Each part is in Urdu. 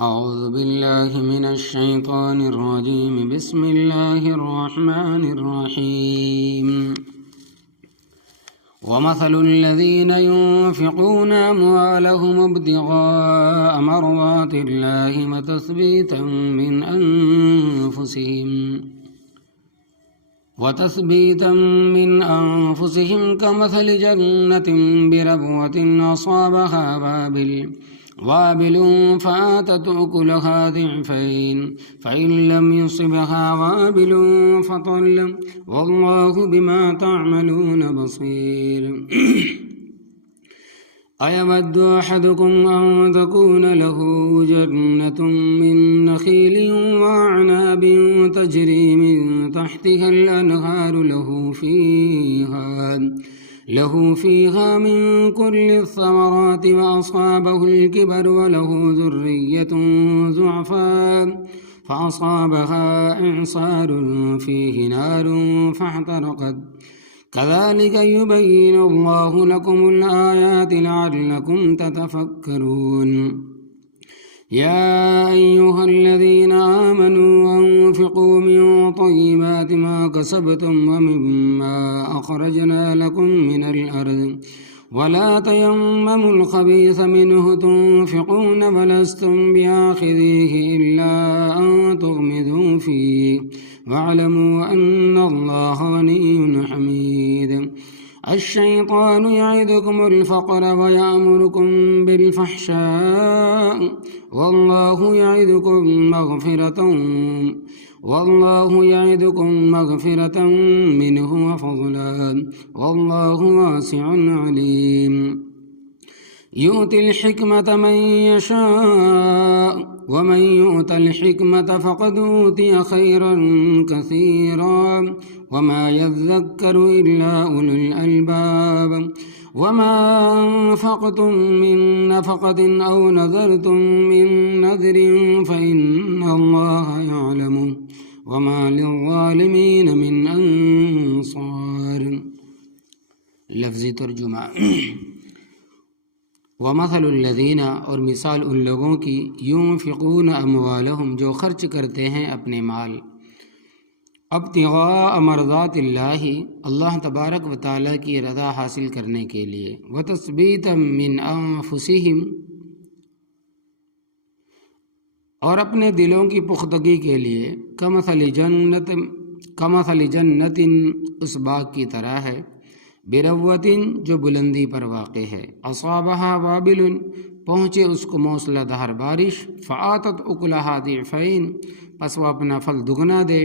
أعوذ بالله من الشيطان الرجيم بسم الله الرحمن الرحيم ومثل الذين ينفقون أموالهم ابتغاء مرضات الله وتثبيتا من أنفسهم كمثل جنة بربوة أصابها وابل فآتت أكلها ضعفين فإن لم يصبها وابل فطل والله بما تعملون بصير أيود أحدكم أن تكون له جنة من نخيل وأعناب تجري من تحتها الأنهار له فيها من كل الثمرات وأصابه الكبر وله ذرية ضعفاء فأصابها إعصار فيه نار فاحترقت كذلك يبين الله لكم الآيات لعلكم تتفكرون يا أيها الذين آمنوا أنفقوا من طيبات ما كسبتم ومما أخرجنا لكم من الأرض ولا تيمموا الخبيث منه تنفقون ولستم بآخذيه إلا أن تغمضوا فيه واعلموا أن الله غني حميد الشيطان يعدكم الفقر ويأمركم بالفحشاء والله يعدكم مغفرة منه وفضلا والله واسع عليم يؤتي الحكمة من يشاء ومن يؤت الحكمة فقد أوتي خيرا كثيرا وما يذكر إلا أولو الألباب وما أنفقتم من نفقة أو نذرتم من نذر فإن الله يعلم وما للظالمين من أنصار. لفظی ترجمہ ومثل الذین، اور مثال ان لوگوں کی، ينفقون اموالهم، جو خرچ کرتے ہیں اپنے مال، ابتغاء مرضات اللہ، اللہ تبارک و تعالیٰ کی رضا حاصل کرنے کے لیے، وتثبیتا من انفسہم، اور اپنے دلوں کی پختگی کے لیے، کمثل جنت، اس باغ کی طرح ہے، بربوۃ، جو بلندی پر واقع ہے، اصابہا وابل، پہنچے اس کو موسلا دھار بارش، فآتت اکلہا ضعفین، پس وہ اپنا پھل دگنا دے،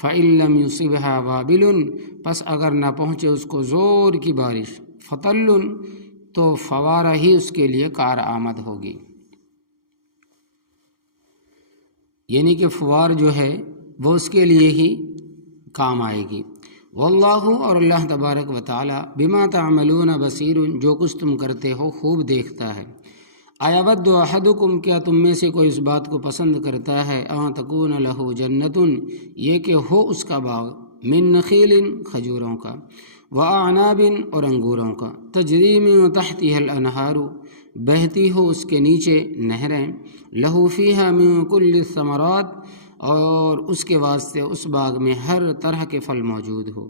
فإن لم یصبھا وابل، پس اگر نہ پہنچے اس کو زور کی بارش، فطل، تو فوارہ ہی اس کے لیے کارآمد ہوگی، یعنی کہ فوار جو ہے وہ اس کے لیے ہی کام آئے گی۔ واللہ، اور اللہ تبارک و تعالی، بما تعملون بصیر، جو کچھ تم کرتے ہو خوب دیکھتا ہے۔ ایود احدکم، کیا تم میں سے کوئی اس بات کو پسند کرتا ہے، ان تکون لہ جنت، یہ کہ ہو اس کا باغ، من نخیل، کھجوروں کا، واعناب، اور انگوروں کا، تجری من تحتها الانہار، بہتی ہو اس کے نیچے نہریں، لہ فیہا من کل الثمرات، اور اس کے واسطے اس باغ میں ہر طرح کے پھل موجود ہو،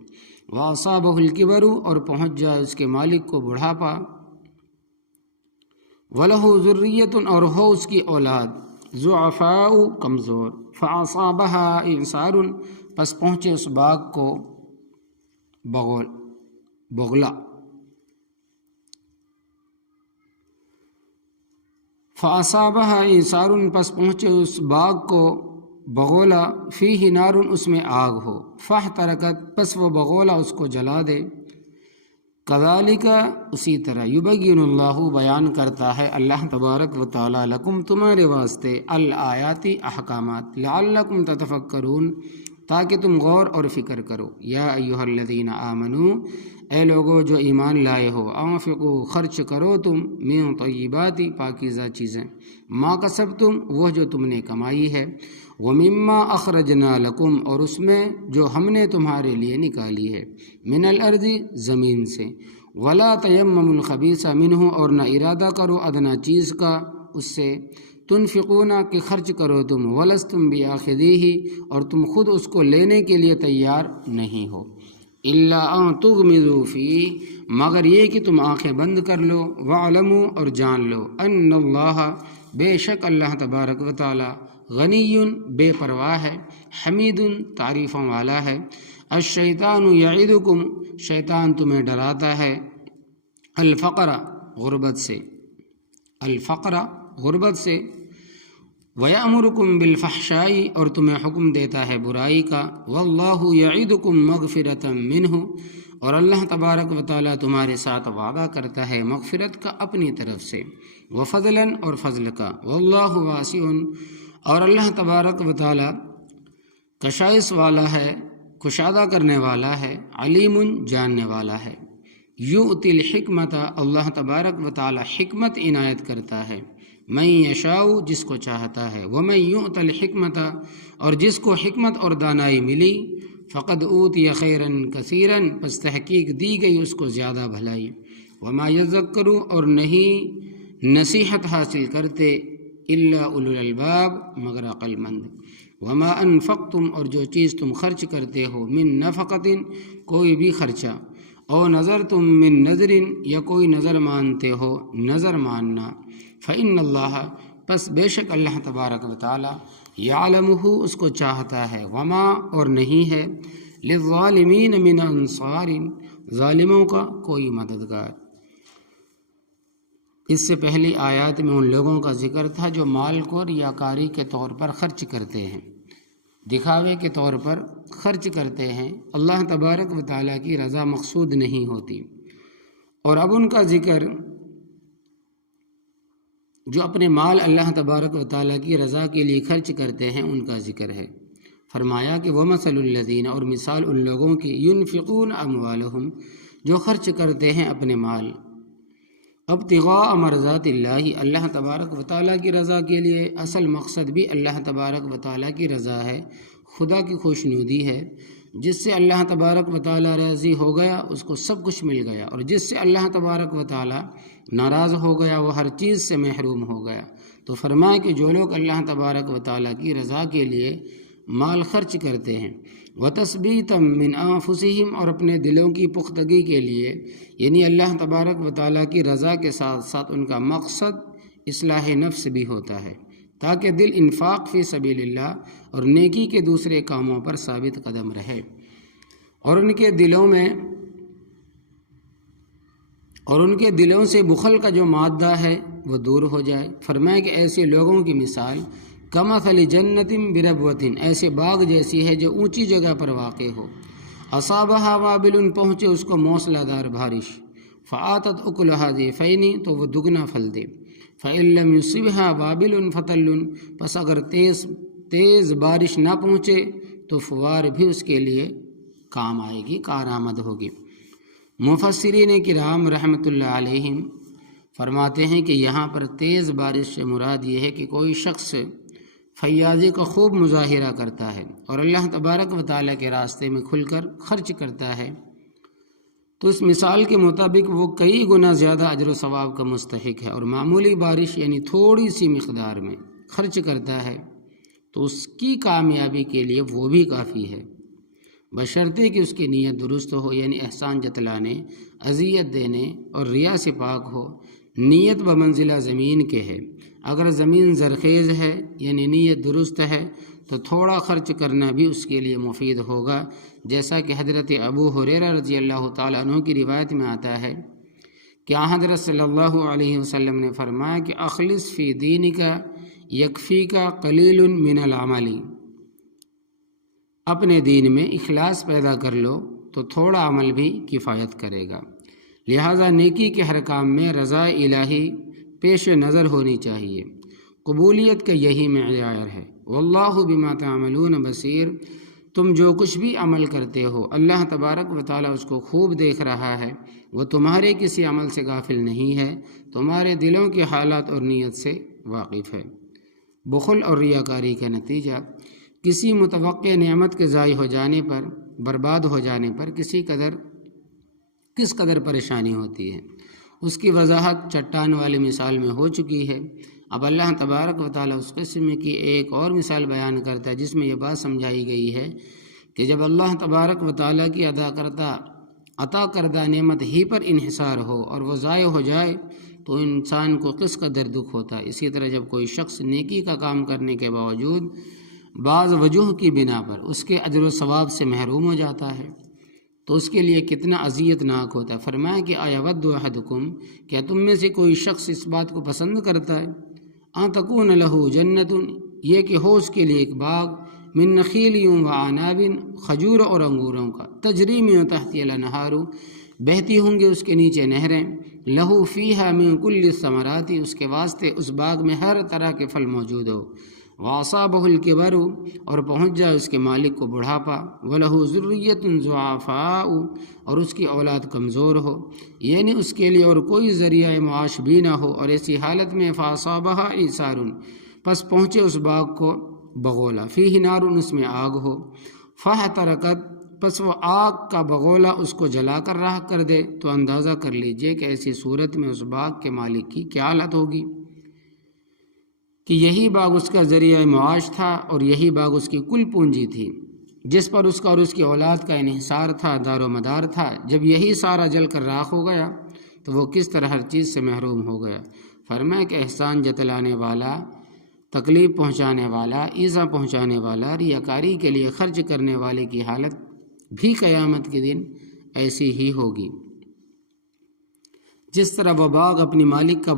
واصابہ الکبر، اور پہنچ جائے اس کے مالک کو بڑھاپا، وَلَهُ ذُرِّيَّةٌ، اور ہو اس کی اولاد، ضعفاء، کمزور، فَأَصَابَهَا إِعْصَارٌ، پس پہنچے اس باغ کو بغلا، فَأَصَابَهَا إِعْصَارٌ، پس پہنچے اس باغ کو بغولا، فیہ نار، اس میں آگ ہو، فاحترقت، پس وہ بغولا اس کو جلا دے، کذالک، اسی طرح، یبین اللہ، بیان کرتا ہے اللہ تبارک و تعالی، لکم، تمہارے واسطے، الآیات، احکامات، لعلکم تتفکرون، تاکہ تم غور اور فکر کرو۔ یا ایہا الذین آمنو، اے لوگو جو ایمان لائے ہو، انفقو، خرچ کرو تم، من طیبات، پاکیزہ چیزیں، ما کسبتم، وہ جو تم نے کمائی ہے، ومما اخرجنا لکم، اور اس میں جو ہم نے تمہارے لیے نکالی ہے، من الارض، زمین سے، ولا تیمموا الخبیث منہ، اور نہ ارادہ کرو ادنا چیز کا اس سے، تنفقون کہ خرچ کرو تم، ولستم بیاخذیہ اور تم خود اس کو لینے کے لیے تیار نہیں ہو، الا ان تغمضوا فیہ مگر یہ کہ تم آنکھیں بند کر لو، واعلموا اور جان لو ان اللہ بے شک اللہ تبارک و تعالی غنی بے پرواہ ہے، حمید تعریفوں والا ہے، الشیطان یعدکم شیطان تمہیں ڈراتا ہے، الفقر غربت سے، الفقر غربت سے، وَيَأْمُرُكُمْ بِالْفَحْشَاءِ اور تمہیں حکم دیتا ہے برائی کا، وَاللَّهُ يَعِدُكُمْ مَغْفِرَةً مِّنْهُ اور اللہ تبارک و تعالیٰ تمہارے ساتھ وعدہ کرتا ہے مغفرت کا اپنی طرف سے، وَفَضْلًا اور فضل کا، وَاللَّهُ وَاسِعٌ اور اللہ تبارک و تعالیٰ کشائش والا ہے، کشادہ کرنے والا ہے، علیم جاننے والا ہے، یؤتی الحکمت اللہ تبارک و تعالیٰ حکمت عنایت کرتا ہے، من یشاء جس کو چاہتا ہے، ومن یؤت الحکمت اور جس کو حکمت اور دانائی ملی، فقد اوتی خیرا کثیرا پس تحقیق دی گئی اس کو زیادہ بھلائی، وما یذکر اور نہیں نصیحت حاصل کرتے الا اولو الالباب مگر عقل مند، وما انفقتم اور جو چیز تم خرچ کرتے ہو، من نفقت کوئی بھی خرچہ، او نظر تم من نظر یا کوئی نظر مانتے ہو نظر ماننا، فإن اللہ پس بے شک اللہ تبارک و تعالی یعلمہ اس کو چاہتا ہے، وما اور نہیں ہے للظالمین من انصار ظالموں کا کوئی مددگار۔ اس سے پہلی آیات میں ان لوگوں کا ذکر تھا جو مال کو ریاکاری کے طور پر خرچ کرتے ہیں، دکھاوے کے طور پر خرچ کرتے ہیں، اللہ تبارک و تعالیٰ کی رضا مقصود نہیں ہوتی۔ اور اب ان کا ذکر جو اپنے مال اللہ تبارک و تعالیٰ کی رضا کے لیے خرچ کرتے ہیں ان کا ذکر ہے۔ فرمایا کہ وَمَثَلُ الَّذِينَ اور مثال ان لوگوں کی يُنْفِقُونَ أَمْوَالَهُمْ جو خرچ کرتے ہیں اپنے مال، ابتغاء مرضات اللہ اللہ تبارک و تعالیٰ کی رضا کے لیے، اصل مقصد بھی اللہ تبارک و تعالیٰ کی رضا ہے، خدا کی خوشنودی ہے، جس سے اللہ تبارک و تعالیٰ راضی ہو گیا اس کو سب کچھ مل گیا، اور جس سے اللہ تبارک و تعالیٰ ناراض ہو گیا وہ ہر چیز سے محروم ہو گیا۔ تو فرمایا کہ جو لوگ اللہ تبارک و تعالیٰ کی رضا کے لیے مال خرچ کرتے ہیں، وَتَثْبِيتًا مِّنْ أَنفُسِهِمْ اور اپنے دلوں کی پختگی کے لیے، یعنی اللہ تبارک و تعالیٰ کی رضا کے ساتھ ساتھ ان کا مقصد اصلاح نفس بھی ہوتا ہے، تاکہ دل انفاق فی سبیل اللہ اور نیکی کے دوسرے کاموں پر ثابت قدم رہے، اور ان کے دلوں سے بخل کا جو مادہ ہے وہ دور ہو جائے۔ فرمایا کہ ایسے لوگوں کی مثال کمثل جنت بربوۃ ایسے باغ جیسی ہے جو اونچی جگہ پر واقع ہو، اصابہا وابل پہنچے اس کو موسلا دار بارش، فآتت اکلہا ضعفین تو وہ دگنا پھل دے، فإن لم یصبھا وابل فطل پس اگر تیز بارش نہ پہنچے تو فوار بھی اس کے لیے کام آئے گی، کارآمد ہوگی۔ مفسرین کرام رحمۃ اللہ علیہم فرماتے ہیں کہ یہاں پر تیز بارش سے مراد یہ ہے کہ کوئی شخص فیاضی کا خوب مظاہرہ کرتا ہے اور اللہ تبارک و تعالیٰ کے راستے میں کھل کر خرچ کرتا ہے، تو اس مثال کے مطابق وہ کئی گنا زیادہ اجر و ثواب کا مستحق ہے، اور معمولی بارش یعنی تھوڑی سی مقدار میں خرچ کرتا ہے تو اس کی کامیابی کے لیے وہ بھی کافی ہے، بشرطے کہ اس کی نیت درست ہو، یعنی احسان جتلانے، اذیت دینے اور ریا سے پاک ہو۔ نیت بمنزلہ زمین کے ہے، اگر زمین زرخیز ہے یعنی نیت درست ہے تو تھوڑا خرچ کرنا بھی اس کے لیے مفید ہوگا، جیسا کہ حضرت ابو ہریرہ رضی اللہ تعالیٰ عنہ کی روایت میں آتا ہے کہ حضرت صلی اللہ علیہ وسلم نے فرمایا کہ اخلص فی دینک یکفیک قلیل من العمل، اپنے دین میں اخلاص پیدا کر لو تو تھوڑا عمل بھی کفایت کرے گا۔ لہٰذا نیکی کے ہر کام میں رضا الہی پیش نظر ہونی چاہیے، قبولیت کا یہی معیار ہے۔ واللہ بما تعملون بصیر، تم جو کچھ بھی عمل کرتے ہو اللہ تبارک و تعالیٰ اس کو خوب دیکھ رہا ہے، وہ تمہارے کسی عمل سے غافل نہیں ہے، تمہارے دلوں کے حالات اور نیت سے واقف ہے۔ بخل اور ریاکاری کا نتیجہ کسی متوقع نعمت کے ضائع ہو جانے پر، برباد ہو جانے پر کس قدر پریشانی ہوتی ہے، اس کی وضاحت چٹان والی مثال میں ہو چکی ہے۔ اب اللہ تبارک و تعالیٰ اس قسم کی ایک اور مثال بیان کرتا ہے جس میں یہ بات سمجھائی گئی ہے کہ جب اللہ تبارک و تعالیٰ کی عطا کردہ نعمت ہی پر انحصار ہو اور وہ ضائع ہو جائے تو انسان کو کس قدر دکھ ہوتا ہے۔ اسی طرح جب کوئی شخص نیکی کا کام کرنے کے باوجود بعض وجوہ کی بنا پر اس کے اجر و ثواب سے محروم ہو جاتا ہے تو اس کے لیے کتنا اذیت ناک ہوتا ہے۔ فرمایا کہ اَیَوَدُّ أَحَدُکُم، کیا تم میں سے کوئی شخص اس بات کو پسند کرتا ہے ان تکون لہ جنت، یہ کہ ہو اس کے لیے ایک باغ من نخیل و عناب، کھجور اور انگوروں کا، تجری من تحتها الانہار، بہتی ہوں گے اس کے نیچے نہریں، لہو فیہا من کل الثمرات، اس کے واسطے اس باغ میں ہر طرح کے پھل موجود ہو، واصابہ الکبر، اور پہنچ جائے اس کے مالک کو بڑھاپا، ولہ ذریۃ ضعفاء، اور اس کی اولاد کمزور ہو، یعنی اس کے لیے اور کوئی ذریعہ معاش بھی نہ ہو، اور ایسی حالت میں فاصابہ ایثار، پس پہنچے اس باغ کو بغولہ، فیہ نار، اس میں آگ ہو، فاحترقت، پس وہ آگ کا بغولہ اس کو جلا کر راہ کر دے، تو اندازہ کر لیجئے کہ ایسی صورت میں اس باغ کے مالک کی کیا حالت ہوگی کہ یہی باغ اس کا ذریعہ معاش تھا اور یہی باغ اس کی کل پونجی تھی جس پر اس کا اور اس کی اولاد کا انحصار تھا، دار و مدار تھا۔ جب یہی سارا جل کر راکھ ہو گیا تو وہ کس طرح ہر چیز سے محروم ہو گیا۔ فرمایا کہ احسان جتلانے والا، تکلیف پہنچانے والا، ایذا پہنچانے والا، ریاکاری کے لیے خرچ کرنے والے کی حالت بھی قیامت کے دن ایسی ہی ہوگی۔ جس طرح وہ باغ اپنی مالک کا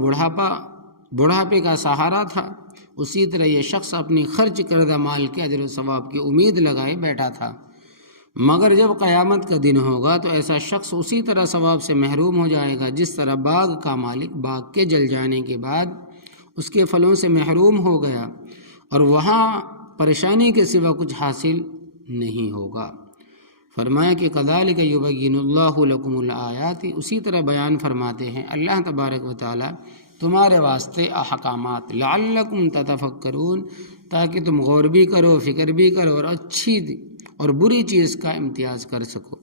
بڑھاپے کا سہارا تھا، اسی طرح یہ شخص اپنی خرچ کردہ مال کے اجر و ثواب کی امید لگائے بیٹھا تھا، مگر جب قیامت کا دن ہوگا تو ایسا شخص اسی طرح ثواب سے محروم ہو جائے گا جس طرح باغ کا مالک باغ کے جل جانے کے بعد اس کے پھلوں سے محروم ہو گیا اور وہاں پریشانی کے سوا کچھ حاصل نہیں ہوگا۔ فرمایا کہ کذالک یبین اللہ لکم الآیات، اسی طرح بیان فرماتے ہیں اللہ تبارک و تعالی تمہارے واسطے احکامات، لعلکم تتفکرون، تاکہ تم غور بھی کرو، فکر بھی کرو اور اچھی اور بری چیز کا امتیاز کر سکو۔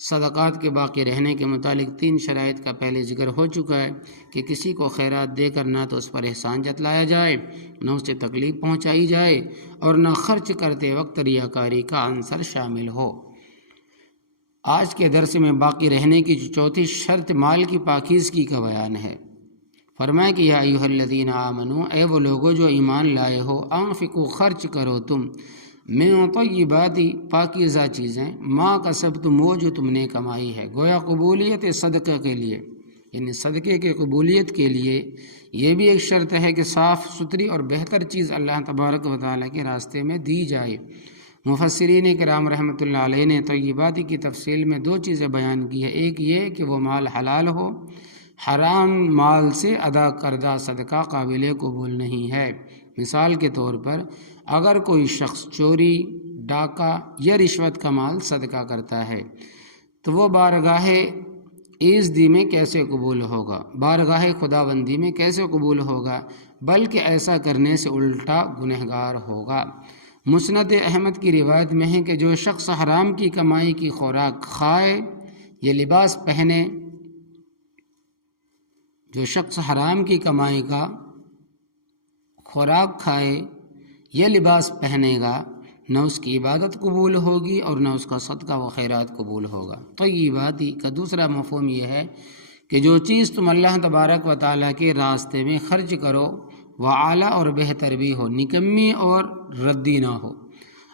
صدقات کے باقی رہنے کے متعلق 3 شرائط کا پہلے ذکر ہو چکا ہے کہ کسی کو خیرات دے کر نہ تو اس پر احسان جتلایا جائے، نہ اسے تکلیف پہنچائی جائے، اور نہ خرچ کرتے وقت ریاکاری کا عنصر شامل ہو۔ آج کے درس میں باقی رہنے کی جو 4تھی شرط مال کی پاکیزگی کا بیان ہے۔ فرمایا کہ یا ایھا الذین آمنوا، اے وہ لوگو جو ایمان لائے ہو، انفقوا، خرچ کرو تم، من طیبات، پاکیزہ چیزیں، ما کسبتم، وہ جو تم نے کمائی ہے، گویا قبولیت صدقہ کے لیے، یعنی صدقے کے قبولیت کے لیے یہ بھی ایک شرط ہے کہ صاف ستھری اور بہتر چیز اللہ تبارک و تعالیٰ کے راستے میں دی جائے۔ مفسرین کرام رحمۃ اللہ علیہ نے طیبات کی تفصیل میں 2 چیزیں بیان کی ہے، ایک یہ کہ وہ مال حلال ہو، حرام مال سے ادا کردہ صدقہ قابل قبول نہیں ہے۔ مثال کے طور پر اگر کوئی شخص چوری، ڈاکہ یا رشوت کا مال صدقہ کرتا ہے تو وہ بارگاہ عزت میں کیسے قبول ہوگا، بارگاہ خداوندی میں کیسے قبول ہوگا، بلکہ ایسا کرنے سے الٹا گنہگار ہوگا۔ مسند احمد کی روایت میں ہے کہ جو شخص حرام کی کمائی کی خوراک کھائے یا لباس پہنے، جو شخص حرام کی کمائی کا خوراک کھائے یا لباس پہنے گا، نہ اس کی عبادت قبول ہوگی اور نہ اس کا صدقہ و خیرات قبول ہوگا۔ طیباتی کا دوسرا مفہوم یہ ہے کہ جو چیز تم اللہ تبارک و تعالیٰ کے راستے میں خرچ کرو وہ اعلیٰ اور بہتر بھی ہو، نکمی اور ردی نہ ہو۔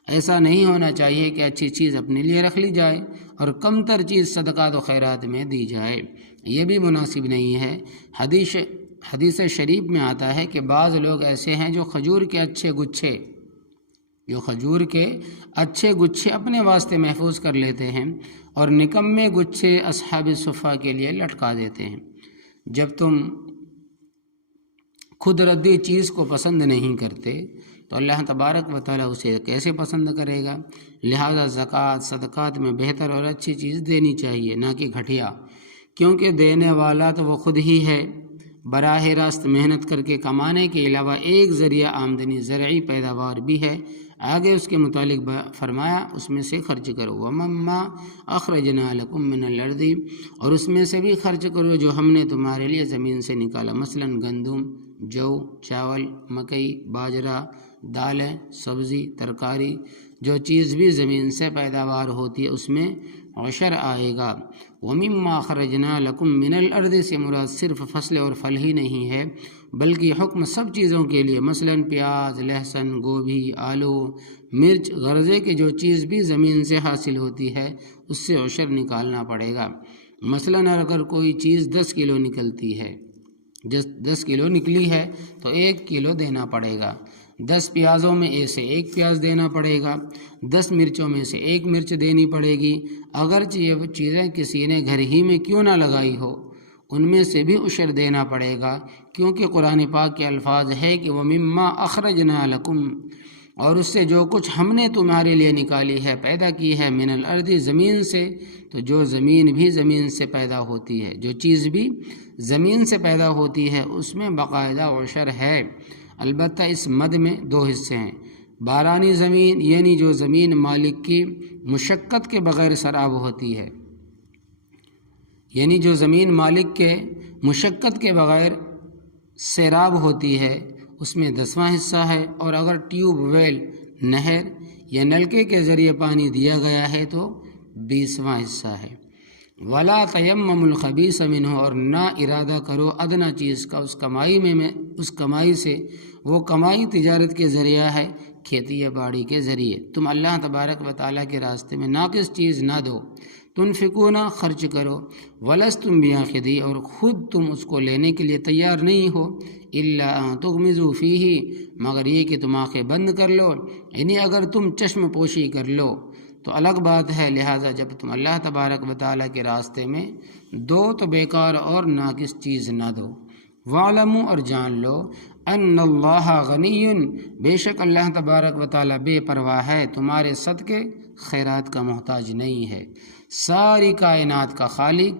ایسا نہیں ہونا چاہیے کہ اچھی چیز اپنے لیے رکھ لی جائے اور کم تر چیز صدقات و خیرات میں دی جائے، یہ بھی مناسب نہیں ہے۔ حدیث شریف میں آتا ہے کہ بعض لوگ ایسے ہیں جو کھجور کے اچھے گچھے اپنے واسطے محفوظ کر لیتے ہیں اور نکمے گچھے اصحاب صفہ کے لیے لٹکا دیتے ہیں۔ جب تم خود ردی چیز کو پسند نہیں کرتے تو اللہ تبارک و تعالیٰ اسے کیسے پسند کرے گا؟ لہذا زکوٰۃ، صدقات میں بہتر اور اچھی چیز دینی چاہیے، نہ کہ گھٹیا، کیونکہ دینے والا تو وہ خود ہی ہے۔ براہ راست محنت کر کے کمانے کے علاوہ ایک ذریعہ آمدنی زرعی پیداوار بھی ہے۔ آگے اس کے متعلق فرمایا اس میں سے خرچ کرو، وَمَمَّا أَخْرَجْنَا لَكُم مِّنَ الْأَرْضِ، اور اس میں سے بھی خرچ کرو جو ہم نے تمہارے لیے زمین سے نکالا، مثلا گندم، جو، چاول، مکئی، باجرہ، دالیں، سبزی، ترکاری، جو چیز بھی زمین سے پیداوار ہوتی ہے اس میں عشر آئے گا۔ وَمِمَّا أَخْرَجْنَا لَكُم مِّنَ الْأَرْضِ سے مراد صرف فصل اور پھل ہی نہیں ہے بلکہ حکم سب چیزوں کے لیے، مثلاً پیاز، لہسن، گوبھی، آلو، مرچ، غرضے کہ جو چیز بھی زمین سے حاصل ہوتی ہے اس سے عشر نکالنا پڑے گا۔ مثلاً اگر کوئی چیز 10 کلو نکلتی ہے، 10 کلو نکلی ہے تو 1 کلو دینا پڑے گا۔ 10 پیازوں میں سے 1 پیاز دینا پڑے گا، 10 مرچوں میں سے 1 مرچ دینی پڑے گی، اگرچہ یہ چیزیں کسی نے گھر ہی میں کیوں نہ لگائی ہو ان میں سے بھی عشر دینا پڑے گا، کیونکہ قرآن پاک کے الفاظ ہے کہ وَمِمَّا أَخْرَجْنَا لَكُم، اور اس سے جو کچھ ہم نے تمہارے لیے نکالی ہے، پیدا کی ہے، من الارض زمین سے، تو جو زمین بھی زمین سے پیدا ہوتی ہے، جو چیز بھی زمین سے پیدا ہوتی ہے اس میں باقاعدہ عشر ہے۔ البتہ اس مد میں 2 حصے ہیں، بارانی زمین یعنی جو زمین مالک کی مشقت کے بغیر سراب ہوتی ہے، یعنی جو زمین مالک کے مشقت کے بغیر سیراب ہوتی ہے اس میں 10واں حصہ ہے، اور اگر ٹیوب ویل، نہر یا نلکے کے ذریعے پانی دیا گیا ہے تو 20واں حصہ ہے۔ وَلَا تَيَمَّمُوا الْخَبِيثَ مِنْهُ، اور نہ ارادہ کرو ادنا چیز کا اس کمائی سے، وہ کمائی تجارت کے ذریعہ ہے، کھیتی یا باڑی کے ذریعے۔ تم اللہ تبارک و تعالیٰ کے راستے میں ناقص چیز نہ دو، تنفقون خرچ کرو، وَلَسْتُمْ بِآخِذِيهِ، اور خود تم اس کو لینے کے لیے تیار نہیں ہو، إِلَّا أَن تُغْمِضُوا فِيهِ، مگر یہ کہ تم آنکھیں بند کر لو، یعنی اگر تم چشم پوشی کر لو تو الگ بات ہے، لہٰذا جب تم اللہ تبارک و تعالیٰ کے راستے میں دو تو بیکار اور ناقص چیز نہ دو۔ وَاعْلَمُوا، اور جان لو، أَنَّ اللَّهَ غَنِيٌّ، بے شک اللہ تبارک و تعالیٰ بے پرواہ ہے، تمہارے صدقے خیرات کا محتاج نہیں ہے، ساری کائنات کا خالق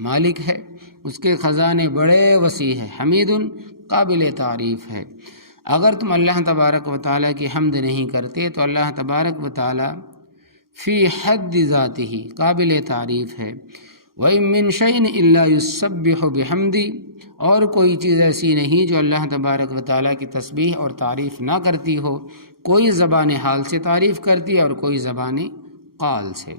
مالک ہے، اس کے خزانے بڑے وسیع ہیں، حمید، قابل تعریف ہے۔ اگر تم اللہ تبارک و تعالیٰ کی حمد نہیں کرتے تو اللہ تبارک و تعالیٰ فی حد ذاتہ قابل تعریف ہے۔ وَإِن مِّن شَيْءٍ إِلَّا يُسَبِّحُ بِحَمْدِهِ، اور کوئی چیز ایسی نہیں جو اللہ تبارک و تعالیٰ کی تسبیح اور تعریف نہ کرتی ہو، کوئی زبان حال سے تعریف کرتی ہے اور کوئی زبان قال سے۔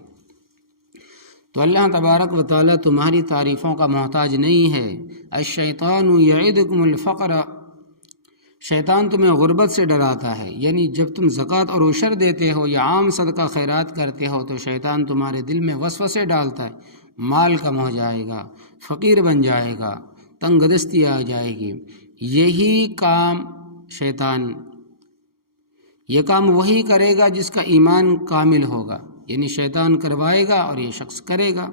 تو اللہ تبارک و تعالیٰ تمہاری تعریفوں کا محتاج نہیں ہے۔ الشیطان یعدکم الفقر، شیطان تمہیں غربت سے ڈراتا ہے، یعنی جب تم زکوٰۃ اور عشر دیتے ہو یا عام صدقہ خیرات کرتے ہو تو شیطان تمہارے دل میں وسوسے ڈالتا ہے، مال کم ہو جائے گا، فقیر بن جائے گا، تنگ دستی آ جائے گی۔ یہی کام یہ کام وہی کرے گا جس کا ایمان کامل ہوگا، یعنی شیطان کروائے گا اور یہ شخص کرے گا،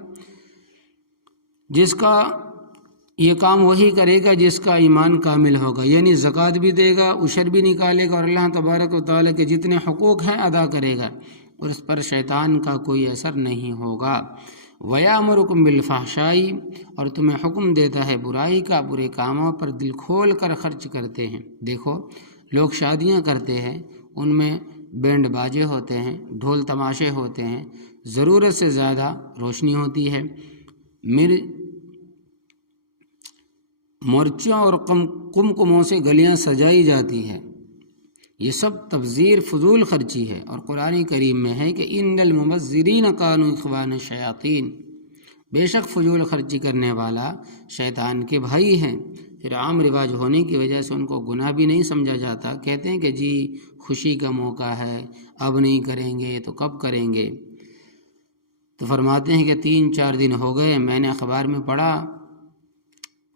یہ کام وہی کرے گا جس کا ایمان کامل ہوگا، یعنی زکوٰۃ بھی دے گا، عشر بھی نکالے گا اور اللہ تبارک و تعالیٰ کے جتنے حقوق ہیں ادا کرے گا، اور اس پر شیطان کا کوئی اثر نہیں ہوگا۔ وَيَأْمُرُكُمْ بِالْفَحْشَاءِ، اور تمہیں حکم دیتا ہے برائی کا، برے کاموں پر دل کھول کر خرچ کرتے ہیں۔ دیکھو لوگ شادیاں کرتے ہیں، ان میں بینڈ باجے ہوتے ہیں، ڈھول تماشے ہوتے ہیں، ضرورت سے زیادہ روشنی ہوتی ہے، مرچوں اور کمکموں سے گلیاں سجائی جاتی ہیں، یہ سب تبذیر فضول خرچی ہے، اور قرآن کریم میں ہے کہ ان المبذرین کانوا اخوان الشیاطین، بے شک فضول خرچی کرنے والا شیطان کے بھائی ہیں۔ پھر عام رواج ہونے کی وجہ سے ان کو گناہ بھی نہیں سمجھا جاتا، کہتے ہیں کہ جی خوشی کا موقع ہے، اب نہیں کریں گے تو کب کریں گے؟ تو فرماتے ہیں کہ 3-4 دن ہو گئے، میں نے اخبار میں پڑھا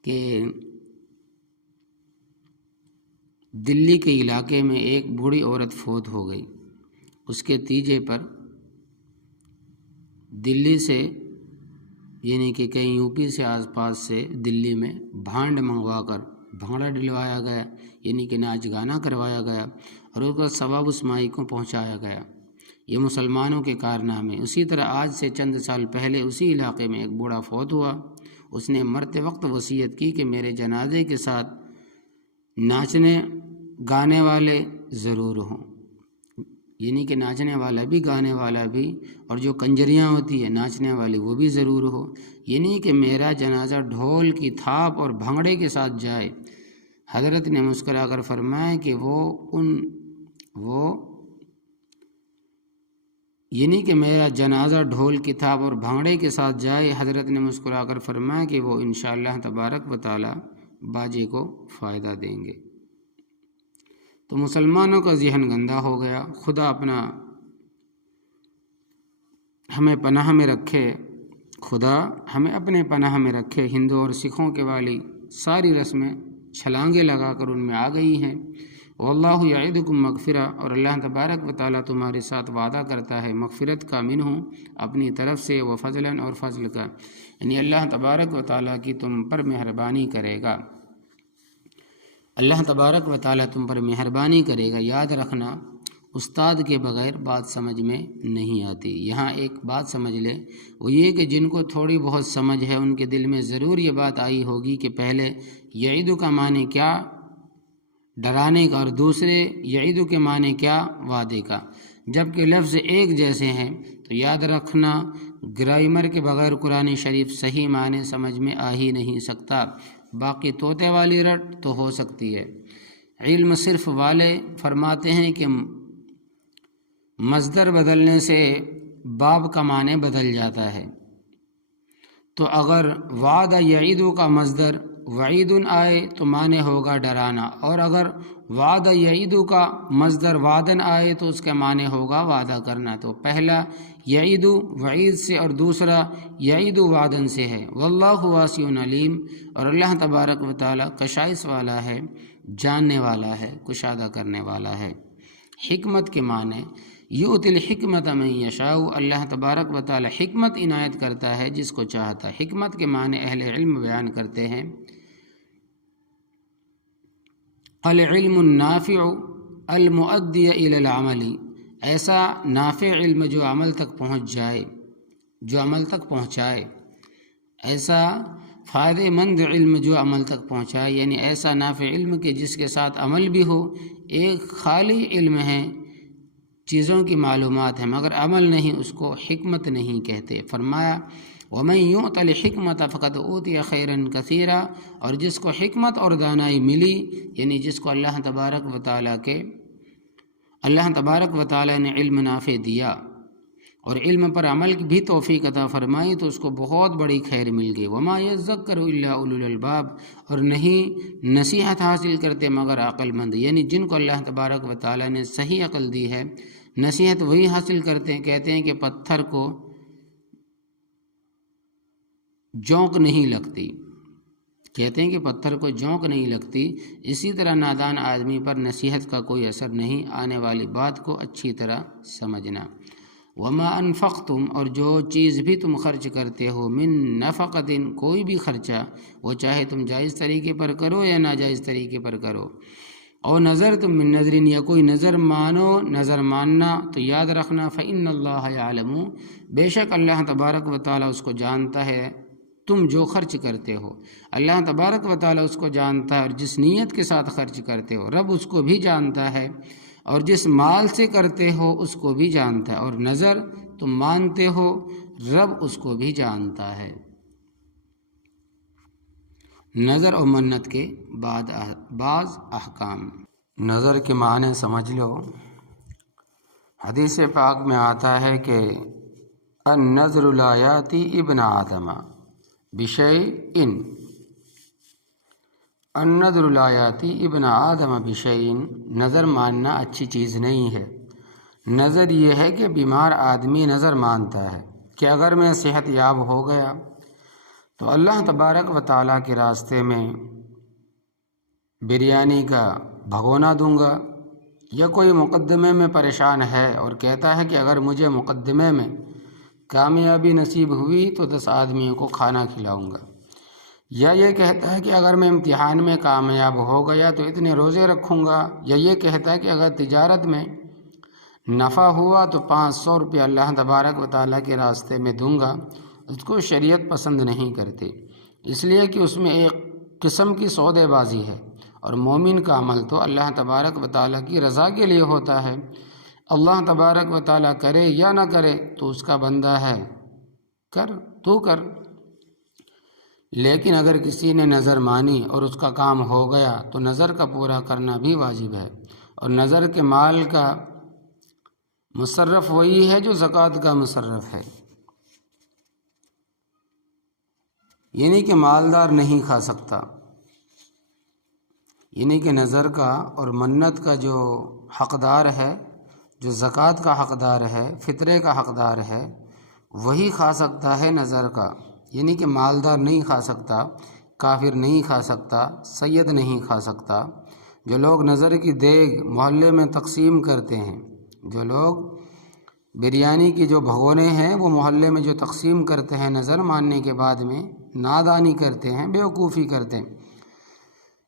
کہ دلی کے علاقے میں ایک بوڑھی عورت فوت ہو گئی، اس کے تیجے پر دلی سے، یعنی کہ کہیں یو پی سے آس پاس سے دلی میں بھانڈ منگوا کر بھانگڑا ڈلوایا گیا، یعنی کہ ناچ گانا کروایا گیا، اور اس کا ثواب اس مائی کو پہنچایا گیا۔ یہ مسلمانوں کے کارنامے۔ اسی طرح آج سے چند سال پہلے اسی علاقے میں ایک بوڑھا فوت ہوا، اس نے مرتے وقت وصیت کی کہ میرے جنازے کے ساتھ ناچنے گانے والے ضرور ہوں، یعنی کہ ناچنے والا بھی گانے والا بھی، اور جو کنجریاں ہوتی ہے ناچنے والی وہ بھی ضرور ہو، یعنی کہ میرا جنازہ ڈھول کی تھاپ اور بھنگڑے کے ساتھ جائے۔ حضرت نے مسکرا کر فرمایا کہ وہ یعنی کہ میرا جنازہ ڈھول کتاب اور بھانگڑے کے ساتھ جائے۔ حضرت نے مسکرا کر فرمایا کہ وہ انشاءاللہ تبارک و تعالی باجے کو فائدہ دیں گے۔ تو مسلمانوں کا ذہن گندا ہو گیا۔ خدا اپنا ہمیں پناہ میں رکھے، خدا ہمیں اپنے پناہ میں رکھے۔ ہندو اور سکھوں کے والی ساری رسمیں چھلانگیں لگا کر ان میں آ گئی ہیں۔ واللہ یعدکم مغفرہ، اور اللہ تبارک و تعالیٰ تمہارے ساتھ وعدہ کرتا ہے مغفرت کا، منہ اپنی طرف سے، و فضلاً اور فضل کا، یعنی اللہ تبارک و تعالیٰ کی تم پر مہربانی کرے گا۔ اللہ تبارک و تعالیٰ تم پر مہربانی کرے گا۔ یاد رکھنا، استاد کے بغیر بات سمجھ میں نہیں آتی۔ یہاں ایک بات سمجھ لے، وہ یہ کہ جن کو تھوڑی بہت سمجھ ہے ان کے دل میں ضرور یہ بات آئی ہوگی کہ پہلے یعیدو کا معنی کیا ڈرانے کا، اور دوسرے یعیدو کے معنی کیا وعدے کا، جبکہ لفظ ایک جیسے ہیں۔ تو یاد رکھنا، گرامر کے بغیر قرآن شریف صحیح معنی سمجھ میں آ ہی نہیں سکتا۔ باقی طوطے والی رٹ تو ہو سکتی ہے۔ علم صرف والے فرماتے ہیں کہ مصدر بدلنے سے باب کا معنی بدل جاتا ہے۔ تو اگر وعدہ یعیدو کا مصدر وعیدن آئے تو معنی ہوگا ڈرانا، اور اگر وعدہ یعیدو کا مصدر وعدن آئے تو اس کا معنی ہوگا وعدہ کرنا۔ تو پہلا یعیدو وعید سے اور دوسرا یعیدو وعدن سے ہے۔ واللہ واسع علیم، اور اللہ تبارک و تعالیٰ کشائش والا ہے، جاننے والا ہے، کشادہ کرنے والا ہے۔ حکمت کے معنی یؤتی الحکمت من یشاء، اللہ تبارک و تعالی حکمت عنایت کرتا ہے جس کو چاہتا ہے۔ حکمت کے معنی اہل علم بیان کرتے ہیں، العلم النافع المؤدی الی العمل، ایسا نافع علم جو عمل تک پہنچ جائے، جو عمل تک پہنچائے، ایسا فائدہ مند علم جو عمل تک پہنچائے، یعنی ایسا نافع علم کہ جس کے ساتھ عمل بھی ہو۔ ایک خالی علم ہے، چیزوں کی معلومات ہیں، مگر عمل نہیں، اس کو حکمت نہیں کہتے۔ فرمایا وَمَن يُؤْتَ الْحِكْمَةَ فَقَدْ أُوتِيَ خَيْرًا كَثِيرًا، اور جس کو حکمت اور دانائی ملی، یعنی جس کو اللہ تبارک و تعالیٰ نے علم نافع دیا اور علم پر عمل کی بھی توفیق عطا فرمائی، تو اس کو بہت بڑی خیر مل گئی۔ وَمَا يَذَّكَّرُ إِلَّا أُولُو الْأَلْبَابِ، اور نہیں نصیحت حاصل کرتے مگر عقل مند، یعنی جن کو اللہ تبارک و تعالیٰ نے صحیح عقل دی ہے، نصیحت وہی حاصل کرتے ہیں۔ کہتے ہیں کہ پتھر کو جونک نہیں لگتی، کہتے ہیں کہ پتھر کو جونک نہیں لگتی، اسی طرح نادان آدمی پر نصیحت کا کوئی اثر نہیں، آنے والی بات کو اچھی طرح سمجھنا۔ وما انفقتم، اور جو چیز بھی تم خرچ کرتے ہو، من نفقت، کوئی بھی خرچہ، وہ چاہے تم جائز طریقے پر کرو یا ناجائز طریقے پر کرو، اور نظر تم من نظر، یا کوئی نظر مانو، نظر ماننا، تو یاد رکھنا فإن اللہ یعلم، بے شک اللہ تبارک و تعالیٰ اس کو جانتا ہے تم جو خرچ کرتے ہو۔ اللہ تبارک و تعالیٰ اس کو جانتا ہے، اور جس نیت کے ساتھ خرچ کرتے ہو رب اس کو بھی جانتا ہے، اور جس مال سے کرتے ہو اس کو بھی جانتا ہے، اور نظر تم مانتے ہو رب اس کو بھی جانتا ہے۔ نظر اور منت کے بعض احکام۔ نظر کے معنی سمجھ لو۔ حدیث پاک میں آتا ہے کہ النظر لا یاتی ابن آدم بشیء، النظر لا یاتی ابن آدم بشیء، نظر ماننا اچھی چیز نہیں ہے۔ نظر یہ ہے کہ بیمار آدمی نظر مانتا ہے کہ اگر میں صحت یاب ہو گیا تو اللہ تبارک و تعالیٰ کے راستے میں بریانی کا بھگونا دوں گا، یا کوئی مقدمے میں پریشان ہے اور کہتا ہے کہ اگر مجھے مقدمے میں کامیابی نصیب ہوئی تو 10 آدمیوں کو کھانا کھلاؤں گا، یا یہ کہتا ہے کہ اگر میں امتحان میں کامیاب ہو گیا تو اتنے روزے رکھوں گا، یا یہ کہتا ہے کہ اگر تجارت میں نفع ہوا تو 500 روپے اللہ تبارک و تعالیٰ کے راستے میں دوں گا، اس کو شریعت پسند نہیں کرتی، اس لیے کہ اس میں ایک قسم کی سودے بازی ہے، اور مومن کا عمل تو اللہ تبارک و تعالیٰ کی رضا کے لیے ہوتا ہے۔ اللہ تبارک و تعالیٰ کرے یا نہ کرے تو اس کا بندہ ہے، تو کر۔ لیکن اگر کسی نے نظر مانی اور اس کا کام ہو گیا تو نظر کا پورا کرنا بھی واجب ہے، اور نظر کے مال کا مصرف وہی ہے جو زکوٰۃ کا مصرف ہے، یعنی کہ مالدار نہیں کھا سکتا، یعنی کہ نظر کا اور منت کا جو حقدار ہے، جو زکوٰۃ کا حقدار ہے، فطرے کا حقدار ہے، وہی کھا سکتا ہے نظر کا، یعنی کہ مالدار نہیں کھا سکتا، کافر نہیں کھا سکتا، سید نہیں کھا سکتا۔ جو لوگ نظر کی دیگ محلے میں تقسیم کرتے ہیں، جو لوگ بریانی کی جو بھگونے ہیں وہ محلے میں جو تقسیم کرتے ہیں نظر ماننے کے بعد میں، نادانی کرتے ہیں، بیوقوفی کرتے ہیں،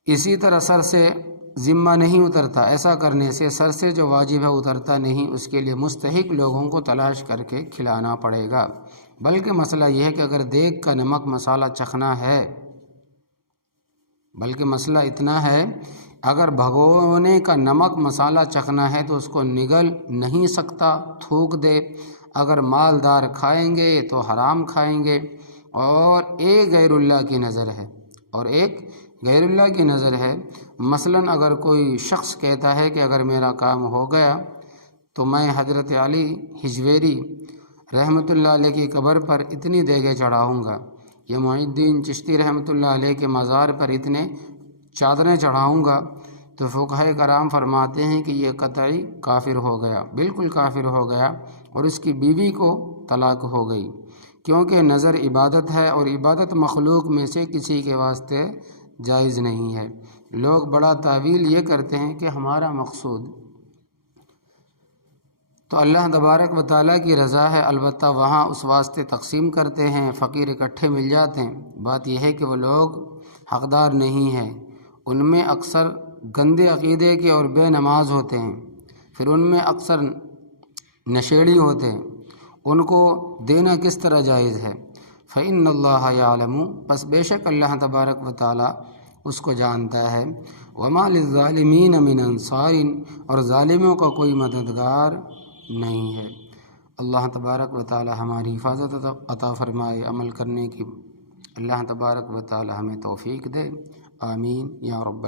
اسی طرح سر سے ذمہ نہیں اترتا، ایسا کرنے سے سر سے جو واجب ہے اترتا نہیں، اس کے لیے مستحق لوگوں کو تلاش کر کے کھلانا پڑے گا۔ بلکہ مسئلہ یہ ہے کہ اگر دیگ کا نمک مسالہ چکھنا ہے، بلکہ مسئلہ اتنا ہے اگر بھگونے کا نمک مسالہ چکھنا ہے تو اس کو نگل نہیں سکتا، تھوک دے۔ اگر مالدار کھائیں گے تو حرام کھائیں گے، اور ایک غیر اللہ کی نظر ہے، اور ایک غیر اللہ کی نظر ہے۔ مثلاً اگر کوئی شخص کہتا ہے کہ اگر میرا کام ہو گیا تو میں حضرت علی حجویری رحمۃ اللہ علیہ کی قبر پر اتنی دیگیں چڑھاؤں گا، یا معین الدین چشتی رحمۃ اللہ علیہ کے مزار پر اتنے چادریں چڑھاؤں گا، تو فقہائے کرام فرماتے ہیں کہ یہ قطعی کافر ہو گیا، بالکل کافر ہو گیا، اور اس کی بیوی کو طلاق ہو گئی، کیونکہ نظر عبادت ہے، اور عبادت مخلوق میں سے کسی کے واسطے جائز نہیں ہے۔ لوگ بڑا تعویل یہ کرتے ہیں کہ ہمارا مقصود تو اللہ تبارک و تعالیٰ کی رضا ہے، البتہ وہاں اس واسطے تقسیم کرتے ہیں، فقیر اکٹھے مل جاتے ہیں۔ بات یہ ہے کہ وہ لوگ حقدار نہیں ہیں، ان میں اکثر گندے عقیدے کے اور بے نماز ہوتے ہیں، پھر ان میں اکثر نشیڑی ہوتے ہیں، ان کو دینا کس طرح جائز ہے؟ فإن اللہ یعلم، پس بے شک اللہ تبارک و تعالیٰ اس کو جانتا ہے۔ وما للظالمین من انصار، اور ظالموں کا کوئی مددگار نہیں ہے۔ اللہ تبارک و تعالیٰ ہماری حفاظت عطا فرمائے، عمل کرنے کی اللہ تبارک و تعالیٰ ہمیں توفیق دے، آمین یا رب